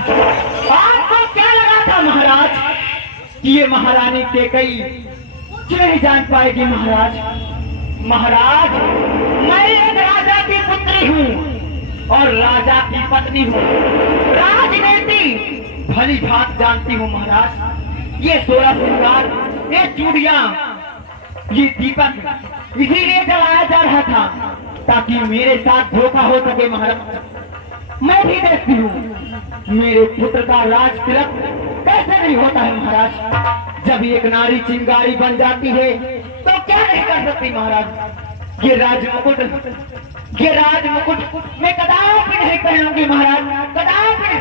आपको क्या लगा था महाराज कि ये महारानी कैकेयी कुछ नहीं जान पाएगी? महाराज, महाराज, मैं एक राजा की पुत्री हूँ और राजा की पत्नी हूँ। राजनीति भली भांति जानती हूँ महाराज। ये 16 श्रृंगार, ये चूड़ियां, ये दीपक इसीलिए जलाया जा रहा था ताकि मेरे साथ धोखा हो सके महाराज। मैं भी देखती हूँ मेरे पुत्र का राज तिलक कैसे नहीं होता है महाराज। जब एक नारी चिंगारी बन जाती है तो क्या नहीं कर सकती महाराज। ये राजमुकुट मैं कदापि नहीं पहनूंगी महाराज, कदापि।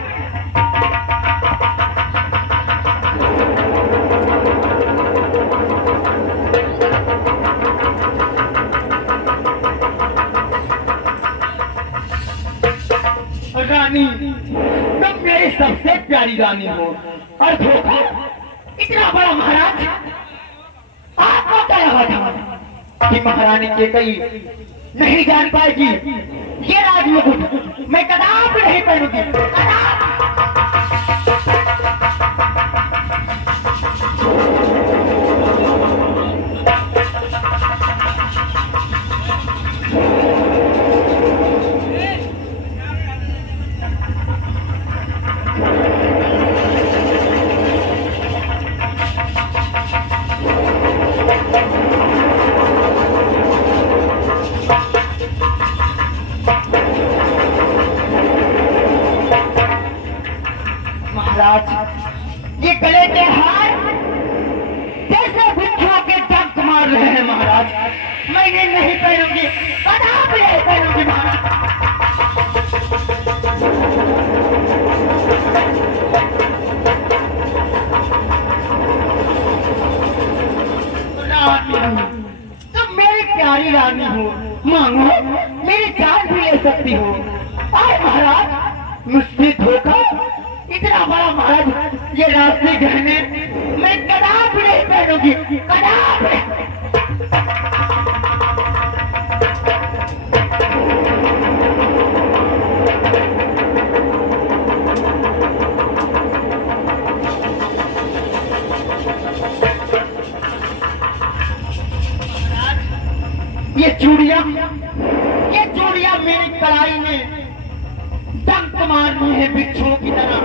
रानी, तुम मेरी सबसे प्यारी रानी हो और धोखा इतना बड़ा महाराज। आपको क्या लगा था कि महारानी कैकेयी नहीं जान पाएगी ये राजमुकुट मैं कदापि नहीं पहनूंगी, कदापि। महाराज, ये गले के हार जैसे भिक्षुओं के डंक मार रहे हैं महाराज। मैं ये नहीं पहनूंगी, कदापि नहीं पहनूंगी महाराज। रानी, तुम मेरी प्यारी रानी हो, मांगो मेरी जान भी ले सकती हो। और महाराज, मुझसे धोखा इतना बड़ा महाराज, ये राशि गहने मैं कदापि नहीं पहनूंगी, कदापि। ये चूड़ियां मेरी कलाई में डंक मारनी है भिक्षुओं की तरह।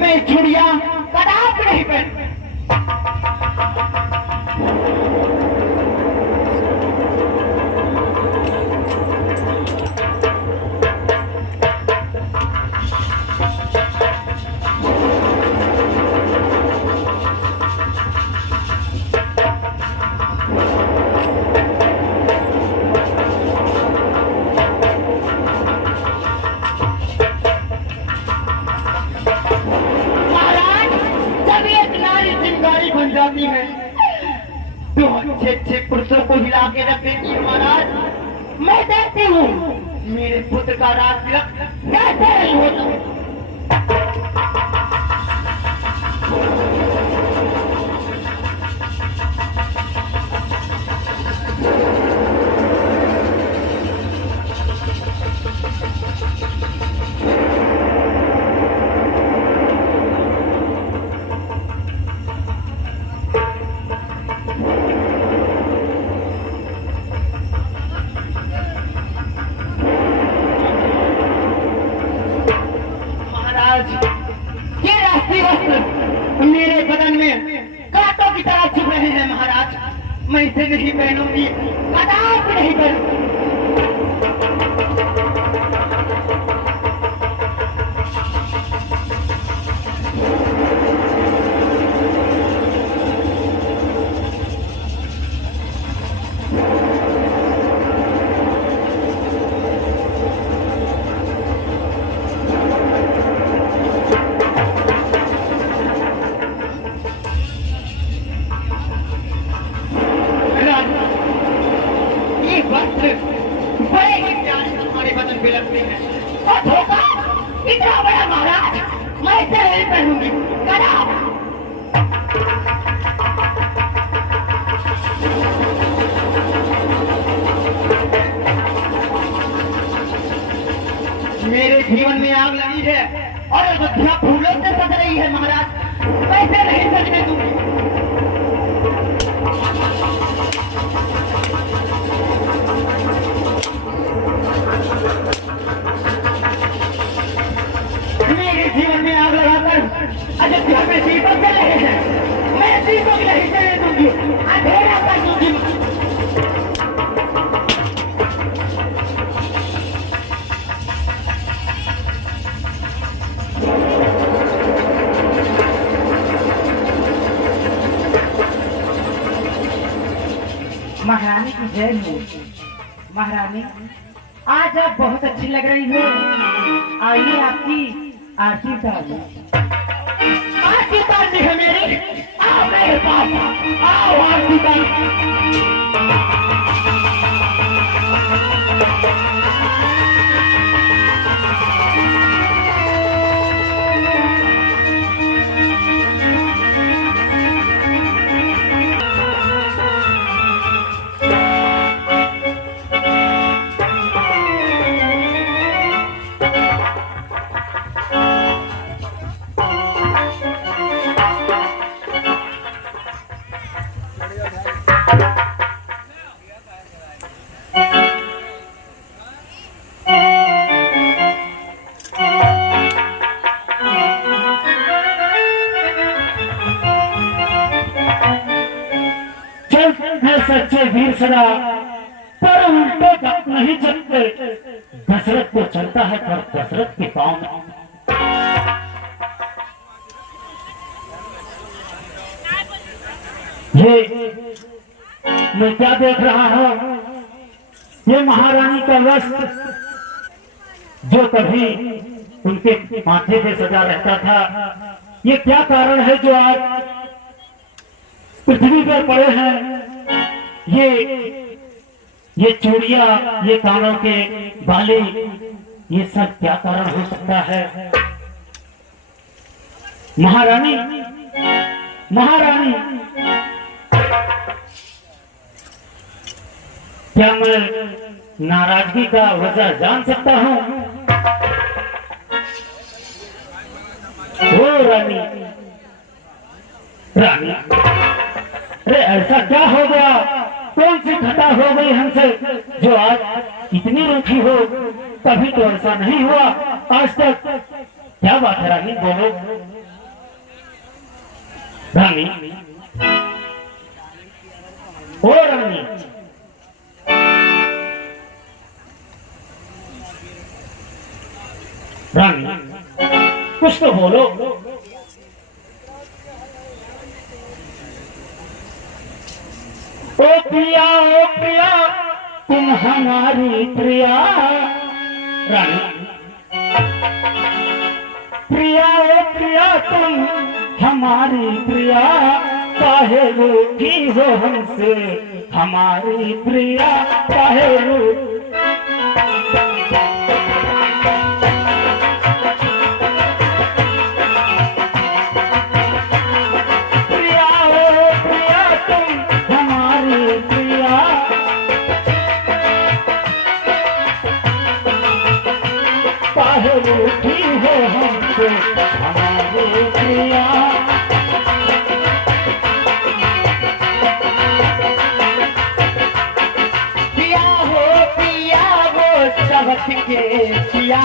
मैं चूड़ियां कदापि नहीं पहन। जाती है तो अच्छे पुरुषों को हिला के रख देती है महाराज। मैं देखती हूँ मेरे पुत्र का राज तिलक कैसे नहीं होता। मेरे बदन में कांटों की तरह चुभ रहे हैं महाराज। मैं इसे नहीं पहनूंगी, कदापि नहीं पहनूंगी। बड़े ही प्यारे तुम्हारे बदन पे लगते हैं और धोखा इतना बड़ा महाराज, मैं इसे नहीं पहनूंगी, कदापि। मेरे जीवन में आग लगी है और अयोध्या फूलों से सज रही है महाराज, कैसे नहीं सजने दूंगी। मेरे जीवन में आग लगाकर अयोध्या में दीपक जल रहे हैं, मैं दीपक नहीं जलने दूंगी, अंधेरा कर दूंगी। महारानी की जय हो। महारानी आज आप बहुत अच्छी लग रही हो, आइए आपकी आरती उतारिए। आरती उतारनी है मेरी, आओ मेरे पास, आओ आरती उतार। सच्चे वीर सदा पर उल्टे बात नहीं चलते। दशरथ को चलता है पर दशरथ के पांव में। ये मैं क्या देख रहा हूं, ये महारानी का वस्त्र जो कभी उनके माथे पे सजा रहता था, ये क्या कारण है जो आज पृथ्वी पर पड़े हैं। ये चूड़िया, ये कानों के बाले, ये सब क्या कारण हो सकता है। महारानी, महारानी, क्या मैं नाराजगी का वजह जान सकता हूं। ओ रानी, रानी, अरे ऐसा क्या हो गया, कौन सी खता हो गई हमसे जो आज इतनी रूखी हो। कभी तो ऐसा नहीं हुआ आज तक। क्या बात है रानी, बोलो। रानी, ओ रानी, रानी, कुछ तो बोलो। ओ प्रिया तुम हमारी प्रिया। रानी, प्रिया ओ प्रिया तुम हमारी प्रिया, काहे रूठी हो हमसे हमारी प्रिया, काहे रूठी हो हमसे हमारी प्रिया। पिया वो सबक के पिया,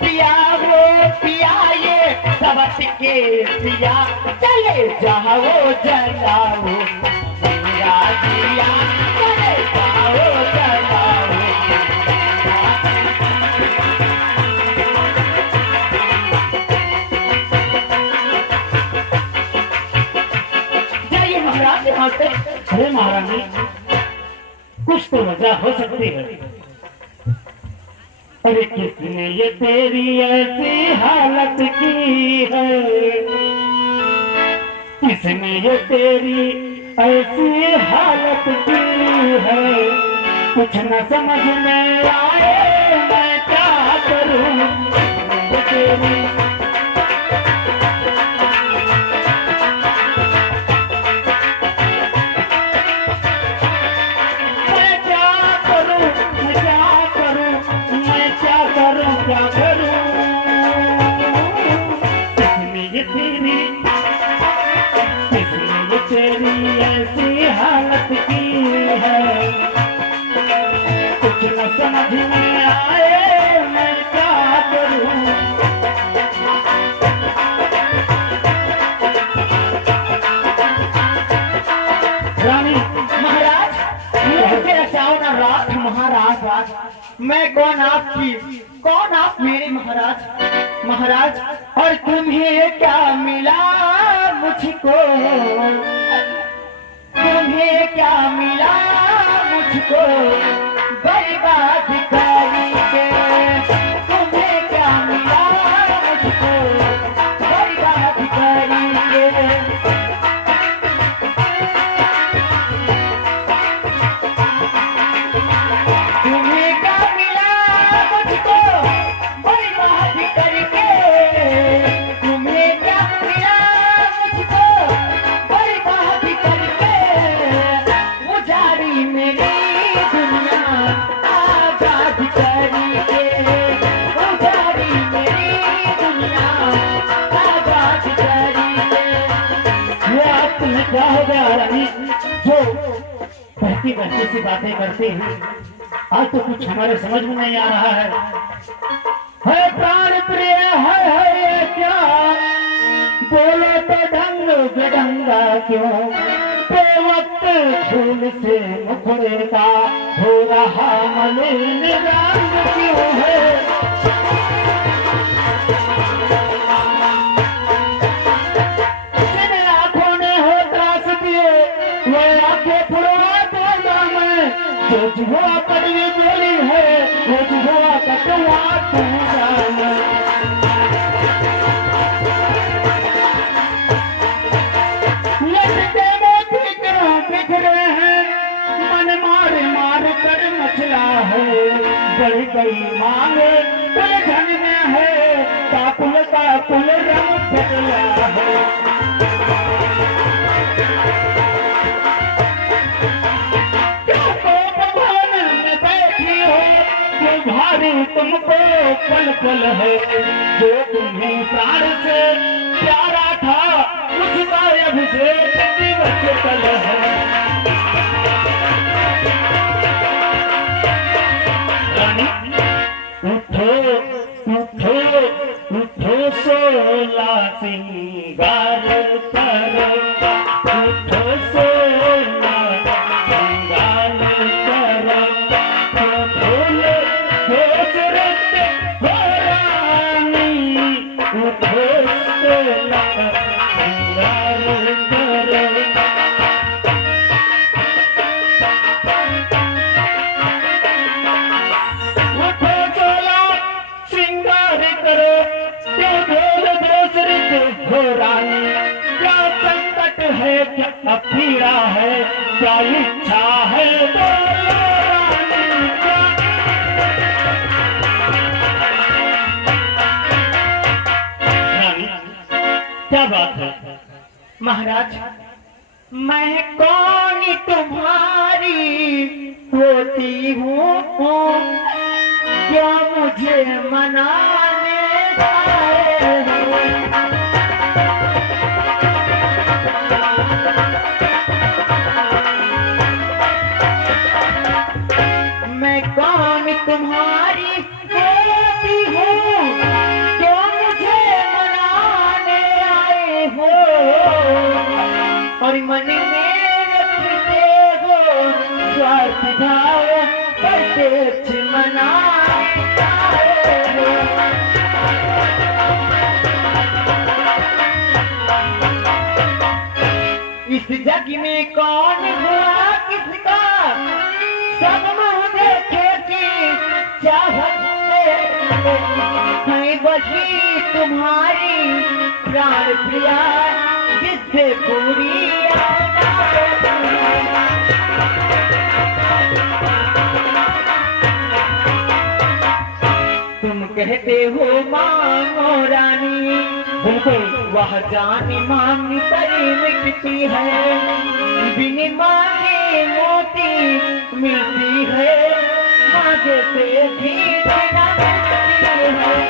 पिया वो पिया ये सबक के पिया, चले जाओ जलाओ मेरा जिया, चले जाओ जलाओ। अरे महारानी, कुछ तो वजह हो सकती है। अरे किसने ये तेरी ऐसी हालत की है, किसने ये तेरी ऐसी हालत की है, कुछ न समझ में आए मैं क्या करूं। तेरी क्या करूं, क्या करूं। थी, किसने तेरी ऐसी हालत की है, कुछ न समझ में आए मैं क्या करूं। रानी महाराज, मुझसे रचाओ ना रात महाराज, मैं कौन आपकी, कौन आप मेरे महाराज। महाराज, और तुम्हें क्या मिला मुझको, तुम्हें क्या मिला मुझको बर्बाद करके, तुम्हें क्या मिला मुझको बर्बाद करके। तुम्हें क्या मिला मुझको बर्बाद करके, तुम्हें क्या मिला मुझको बर्बाद करके, उजाड़ी मेरी दुनिया आबाद करके, उजाड़ी मेरी दुनिया आबाद करके। ये आप तुम्हें क्या हो गया रानी, जो बहती बहती सी बातें करते हैं, आज तो कुछ हमारे समझ में नहीं आ रहा है प्राण प्रिय है ये क्या, बोलो तो ढंग बेढंगा क्यों, वक्त फूल से मुखड़े का हो रहा मलिन रंग क्यों है। जिन आंखों ने हो त्रास दिए वो आंखें फुड़वा दूंगा मैं, जो जुआ कड़वी बोली है वो जुआ कटवा दूंगा मैं। लटके मोती क्यों बिखरे हैं, मन मार मार कर मचला है, बढ़ गई मांग उलझन में है, काकुल रंग बदला है। भारी तुमको पल पल है, जो तुम्हें प्राण से प्यारा था उसका अभिषेक दिवस कल है। रानी उठो उठो उठो सोला सिंगार करो, उठो सोला सिंगार करो, उठो सोला सिंगार करो। उठो सोला सिंगार करो, क्यों ढोल दोसरित हो रानी, क्या संकट है क्या पीड़ा है, क्या इच्छा है बोलो रानी, क्या बात है। महाराज, मैं कौन तुम्हारी होती हूँ, क्या मुझे मनाने आए हो। मैं कौन तुम्हारी होती हूँ, क्या मुझे मनाने आए हो, और मन में रखते हो स्वार्थ भाव, प्रत्यक्ष मनाने आए हो। इस जग में कौन हुआ किसका, सब मुँह देखे की चाहत है, वही तुम्हारी प्राण प्रिया जिससे पूरी तुम कहते हो मांगो रानी, बिल्कुल वह जानी मांगी परी मिटती है, बिन मांगे मोती मिलती है, मांगे से भी बिना मिलती है।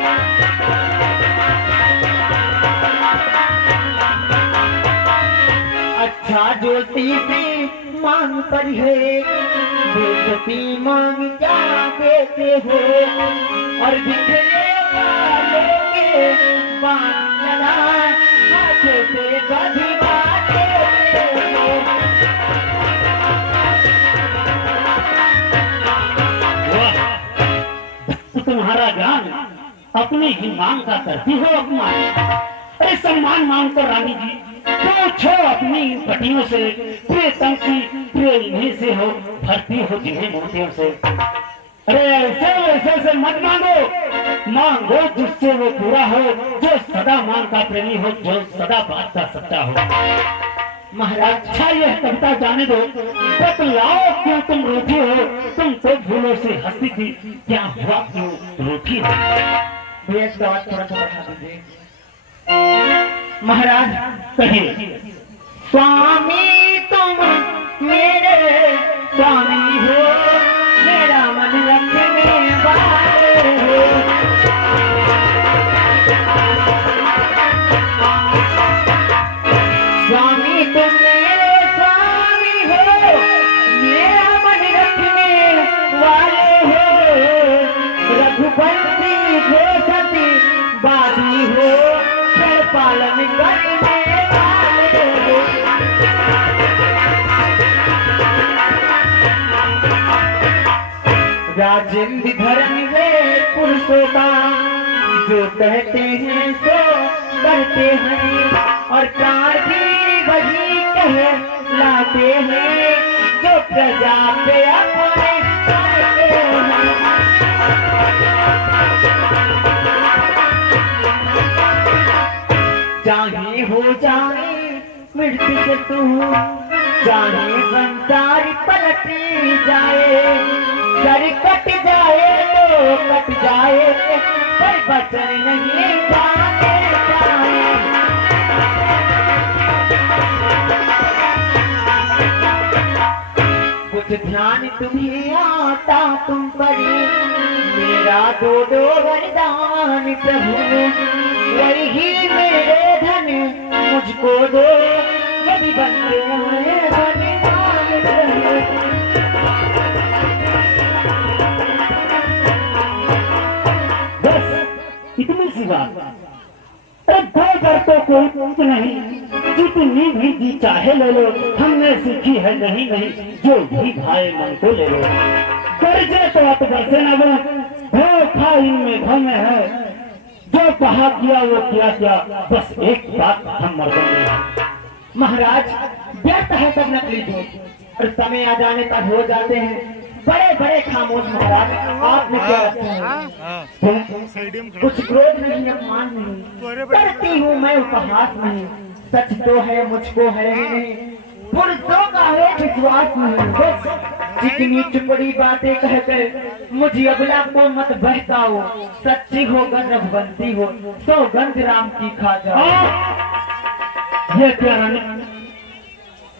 खामोशी से मांग पर है, बेचती मांग क्या देते हो, और बिखरे वालों के बांध लगा हाथों से बधी बातें हो। तुम्हारा ज्ञान अपनी ही मांग का करती हो अपमान। अरे सम्मान मांग कर रानी जी पूछो अपनी पटियों से, प्रियतम की प्रिय इन्हीं से हो, भरती हो जिन्हें मोतियों से। अरे ऐसे वैसे से मत मांगो, मांगो जिससे वो पूरा हो, जो सदा मांग का प्रेमी हो, जो सदा बात का सच्चा हो। महाराज अच्छा यह कविता जाने दो, बतलाओ क्यों तुम रूठी हो, तुम तो फूलों से हंसती थी, क्या हुआ क्यों रूठी हो? भैया इसका आवाज थोड़ा सा बढ़ा दीजिए। महाराज कहिए। स्वामी तुम मेरे स्वामी हो, मेरा मन रखने वाले हो। स्वामी तुम मेरे स्वामी हो, मेरा मन रखने वाले हो। रघुपति घोषती बादी हो, फिर पालन करने वाले हो। राजेंद्र धर्म है पुरुषों का, जो कहते हैं सो करते हैं, और प्राण भी वही कहलाते हैं, जो प्रजा पे अपने करते हैं। चाहे हो जाए मृत्यु से तू, चाहे संसार पलट जाए, सर कट जाए तो कट जाए, पर बचन नहीं जाने जाए। कुछ ध्यान तुम्हें आता तुम परी, मेरा दो दो वरदान प्रभु, वही मेरे धन मुझको दो, यदि बनते हैं बलिदान प्रभु। इतनी सी बात। अरे घर तो कोई कुछ नहीं, जितनी भी जी चाहे ले लो, हमने सीखी है नहीं नहीं, जो भी भाई मन को ले लो। कर्जे तो आप बरसे न लो, धोखा इनमें घम है, जो कहा किया वो किया क्या, बस एक बात हम मर्दों में। महाराज व्यर्थ है सब नकली जोक, और समय आ जाने तक हो जाते हैं बड़े बड़े खामोश। महाराज आपने क्या रखा है? कुछ क्रोध नहीं, अपमान नहीं, करती हूँ मैं उपहास नहीं। सच तो है मुझको है नहीं, पुरुषों का है विश्वास नहीं। बस जितनी चुपड़ी बातें कहकर मुझे अबला को मत बहकाओ, सच्ची हो रघुवंशी हो, सौगंध राम की खा जाओ। ये क्या रानी,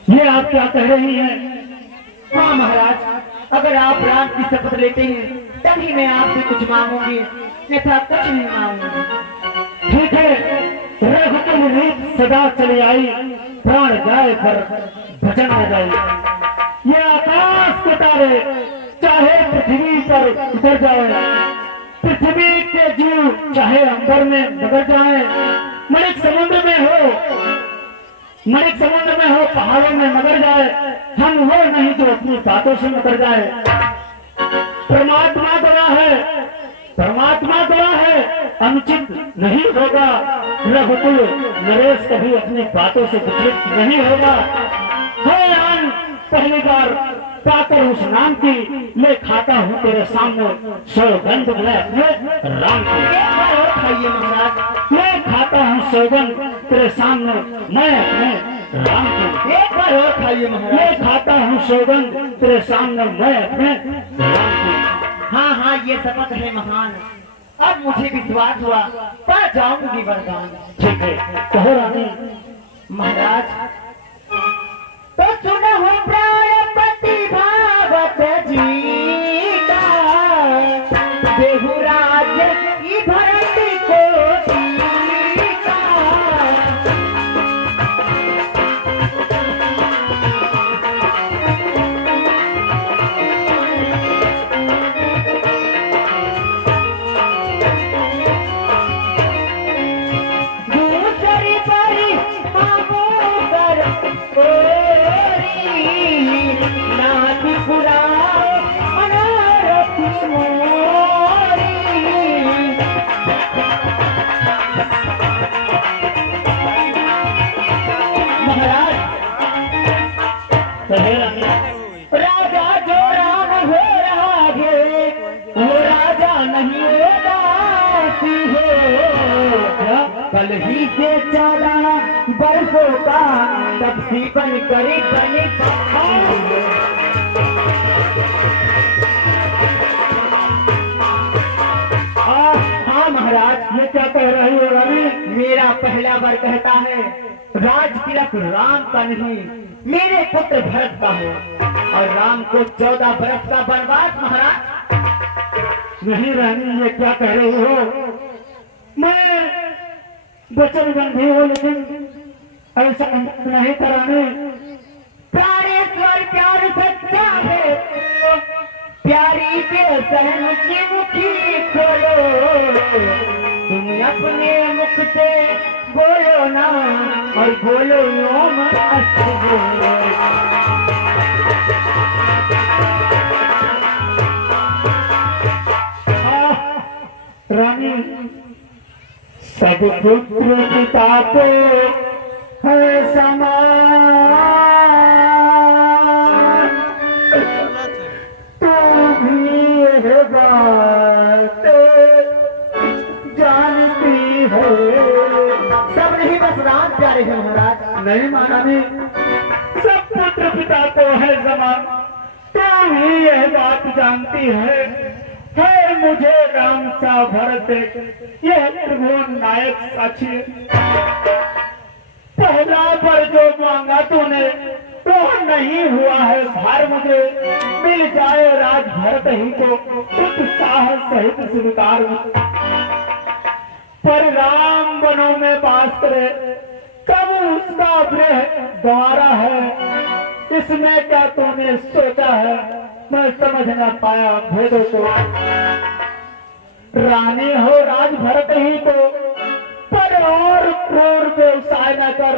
ये आप क्या कह रही हैं? हाँ महाराज, अगर आप राम की शपथ लेते हैं तभी मैं आपसे कुछ मांगूंगी, अन्यथा कुछ नहीं मांगूंगी। ठीक है, रघुकुल रीत सदा चली आई, प्राण जाए पर भजन न जाए। ये आकाश के तारे चाहे पृथ्वी पर उतर जाए, पृथ्वी के जीव चाहे अंबर में बदल जाए, मणिक समुद्र में हो, मणिक समुद्र में हो, पहाड़ों में मगर जाए, हम वो नहीं जो अपनी बातों से मगर जाए। परमात्मा गवाह है, परमात्मा गवाह है, अनुचित नहीं होगा। रघुकुल नरेश कभी अपनी बातों से विचलित नहीं होगा। है आन पहली बार पाकर उस नाम की, मैं खाता हूँ तेरे सामने सौगंध मैं अपने राम की। मैं खाता हूँ सौगंध तेरे सामने मैं अपने राम की। एक बार और खाइए महाराज। मैं खाता हूँ सौगंध तेरे सामने मैं अपने राम की। हाँ हाँ, ये शपथ है महान, अब मुझे विश्वास हुआ, पा जाऊंगी वरदान। ठीक है, कहो रानी। महाराज तो सुनो हो प्राणपति भागवत जी का, देहुराज की भरत कोटि का। कल ही से चला बरसों का तब सी बन करी बनी। हाँ महाराज, ये क्या कह रही हो रानी? मेरा पहला वर कहता है राज तिलक राम का नहीं, मेरे पुत्र भरत का हो, और राम को 14 बरस का वनवास। महाराज नहीं रानी, ये क्या कह रही हो? मैं वचन बंधी हूँ, लेकिन ऐसा नहीं कराने। प्राणेश्वर प्यार सच्चा है, प्यारी के सहन की मुखी खोलो, तुम अपने मुख से बोलो ना, और बोलो ओम अस्तु बोलो। रानी, सब पुत्र पिता को है समान, तू भी यह बात जानती है। सब नहीं, बस राम प्यारे हैं महाराज। नहीं महारानी, सब पुत्र पिता को है समान, तू भी यह बात जानती है मुझे राम सा भरत यह त्रिभुवन नायक साक्षी। पहला पर जो मांगा तूने वो नहीं हुआ है, भार मुझे मिल जाए राज भरत ही को उत्साह सहित स्वीकार। पर राम वनों में बास करे, कब उसका विरह द्वारा है, इसमें क्या तूने सोचा है? मैं समझ न पाया भेदों को। रानी हो राज भरत ही को, पर और क्रूर व्यवसाय न कर,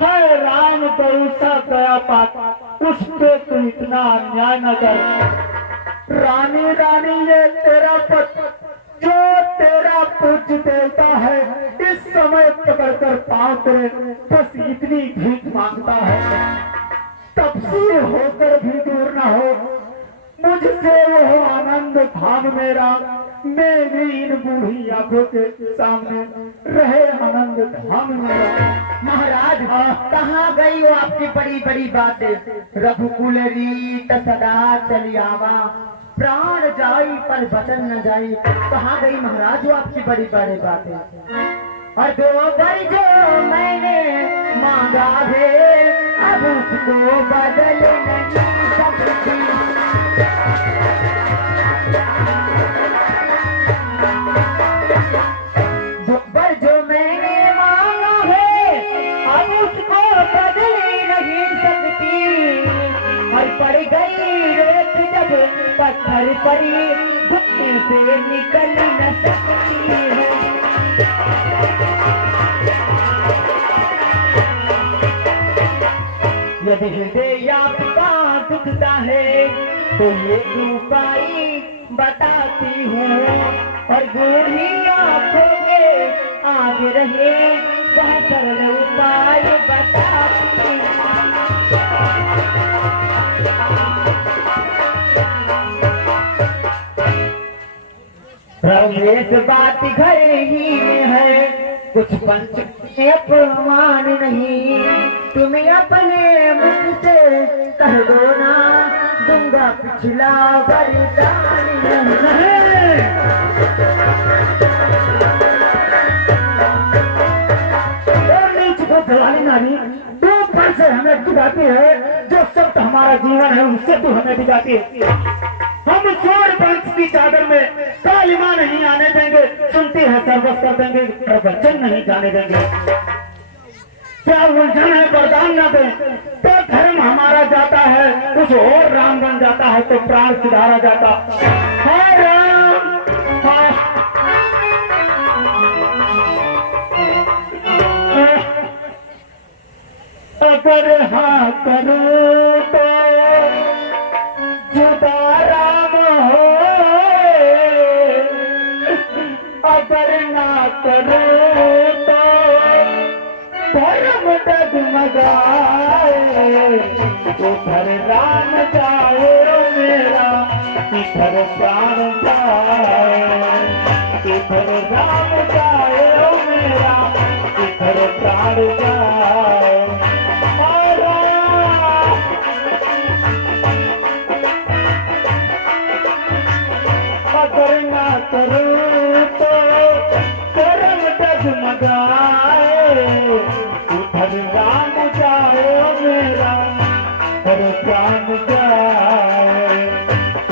है राम गौसा गया पाप, उस पे तू इतना अन्याय न कर। रानी रानी, ये तेरा पति जो तेरा पूज्य देवता है, इस समय पकड़ कर पाँव करे, बस इतनी भीख मांगता है, तपस्वी होकर भी दूर न हो मुझसे वो आनंद धाम मेरा, मेरी इन बूढ़ी आंखों के सामने रहे आनंद धाम मेरा। महाराज कहाँ गई वो आपकी बड़ी बड़ी बातें? रघुकुल रीत सदा चली आवा, प्राण जाई पर वचन न जाई। कहाँ गई महाराज वो आपकी बड़ी बड़ी बातें? और दो वर जो मैंने मांगा है, अब उसको बदल नहीं सकती। जो मैंने मांगा है, अब उसको बदल नहीं सकती। और पड़ गई रेत जब पत्थर पड़ी, धुएं से निकल न सकती है। यदि हृदय आपका दुखता है, तो ये उपाय बताती हूँ, और बूढ़ी आंखों में आगे रहे वह सरल उपाय बताती हूँ। रमेश बात घर ही में है, कुछ पंच अपमान नहीं, तुम्हें अपने मुख से कह दो ना, दूंगा पिछला वरदान नहीं। दलाली नारी, तू पर से हमें दिखाती है, जो शब्द हमारा जीवन है उससे तू हमें दिखाती है। हम सूर्य वंश की चादर में कालिमा नहीं आने देंगे, सुनती है सर्वस कर देंगे, प्रवचन नहीं जाने देंगे। क्या उलझन है वरदान न दे, तो धर्म हमारा जाता है, कुछ और राम बन जाता है, तो प्राण सुधारा जाता है। राम अगर हाँ करूं तो जुदा राम हो, अगर ना करूं तो धर्म डगमगाए। उधर राम जाए मेरा, इधर प्राण जाए, इधर राम जाए मेरा, जाए, उधर राम जाए मेरा, उधर प्राण जाए,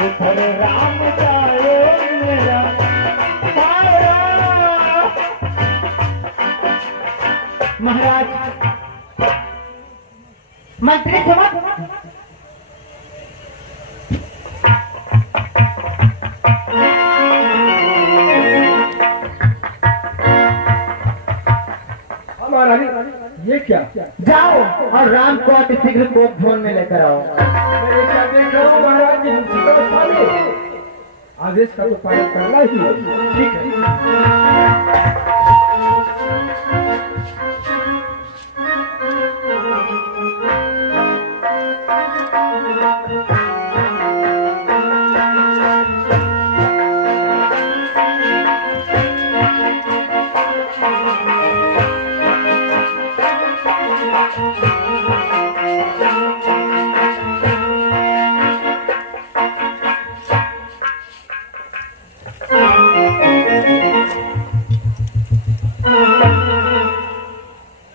उधर राम जाए मेरा माया। महाराज मंत्री समझ ये क्या? जाओ और राम को अति शीघ्र कोप भवन में लेकर आओ। मैं क्या देख रहा हूँ महाराज जी, आदेश का तो पालन करना ही है। ठीक है।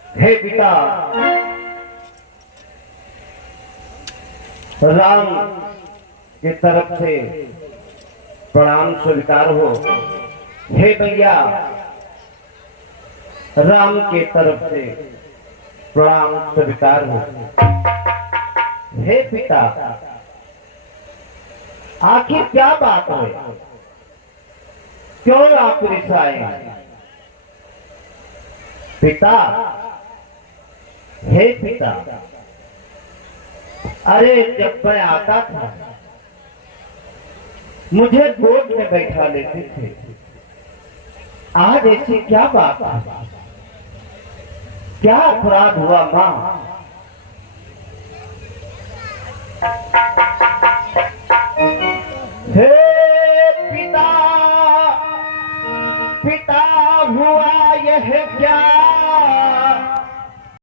हे पिता, राम की तरफ से प्रणाम स्वीकार हो। हे भैया, राम के तरफ से प्रणाम स्वीकार हो। हे पिता, आखिर क्या बात है, क्यों आप रिसाए? पिता, हे पिता, अरे जब मैं आता था मुझे गोद में बैठा लेते थे, आज ऐसी क्या बात है? क्या अपराध हुआ मां? हे पिता, पिता हुआ यह क्या?